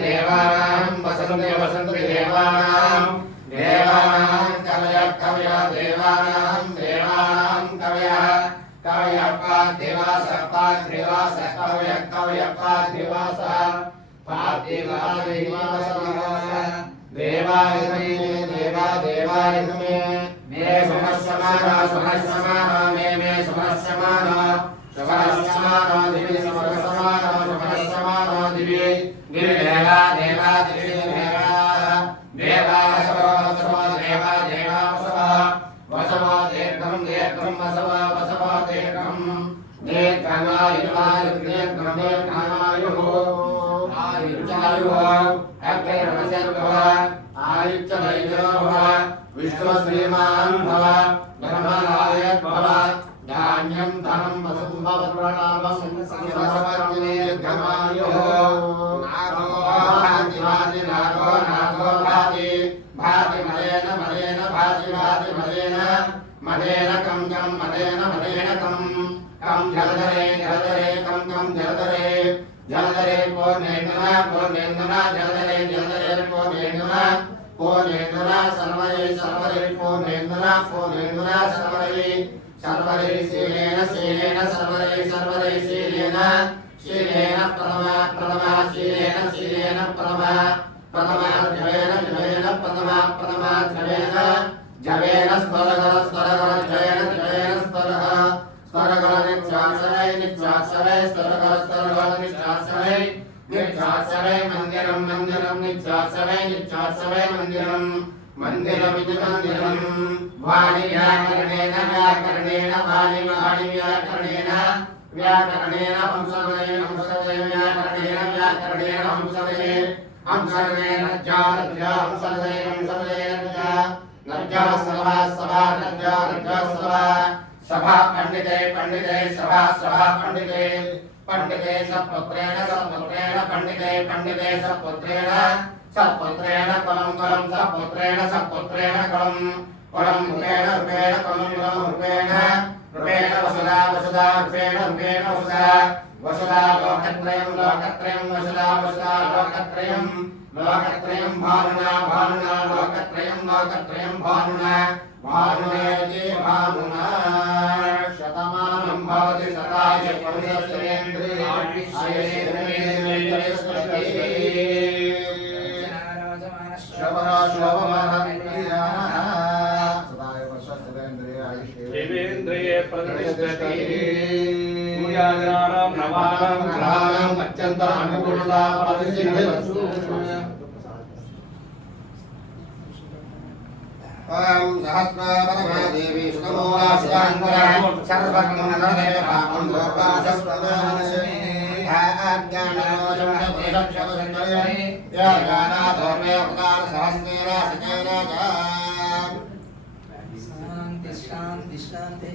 देवानां वसन्ति वसन्ति देवानां देवानां कवयः कवयः देवानां देवानां कवयः कवयः पार्थिवासः पार्थिवासः कवयः कवयः पार्थिवासः पार्थिवासः देवाय देवा देवाय मे समस्यमाना समस्यमाना मे समस्यमाना समस्यमाना दिवि समस्यमाना समस्यमाना दिवि गिरिदेवा देवा दिवि देवा देवा सवा देवा देवा वसवा दीर्घं दीर्घं वसवा वसवा दीर्घं दीर्घमायुः दीर्घमायुः आयुर्चायुः अग्निर्वसर्वः आयुच्चैर्यो भव विश्वश्रीमान् भव धर्मरायत् भव धान्यं धनं वसुभवत्प्रणामं दीर्घमायुः नागो भाति भाति नागो नागो भाति भाति मदेन मदेन भाति भाति मदेन मदेन कं मदेन मदेन कं जलधरे जलधरे कं जलधरे जलधरे पूर्णेन्दुना जलधरे जलधरे पूर्णेन्दुना सर्वरे सर्वरे पूर्णेन्दुना सर्वरे सर्वरे शीलेन शीलेन सर्वरे सर्वरे शीलेन शीलेन प्रमा शीलेन शीलेन प्रमा जवेन जवेन प्रमा जवेन स्वर्गर जवेन स्वर्गर नित्याक्षरे स्वर्गर नित्याक्षरे मंदिरं नित्याक्षरे मंदिरमिति मंदिरं वाणिव्याकरणेन व्याकरणेन हंसदे लज्जा सभा पंडिते सभा पंडिते सपुत्रेण पंडिते सपुत्रेण कलं सपुत्रेण कलं रूपेण रूपेण वसुधा रूपेण वसुधा लोकत्रयं लोकत्रयं भानुना लोकत्रयं भानुनेति भानुना शतमानं भवति सदाय देवेन्द्रिये प्रतिष्ठति पूजाग्राणां नवानां ग्रहाणाम् अत्यन्त अनुकूलता प्रतिसिद्धिरस्तु। ओम सहस्रपरमादेवी सुतमोलास्याङ्गरं सर्वज्ञमनदेवां लोकाशस्वदानसे ध्याज्ञानोजं प्रदक्षवसन्दये यागानाधर्मे अवतार सहस्रेण सकेन शान्ति शान्ति शान्ति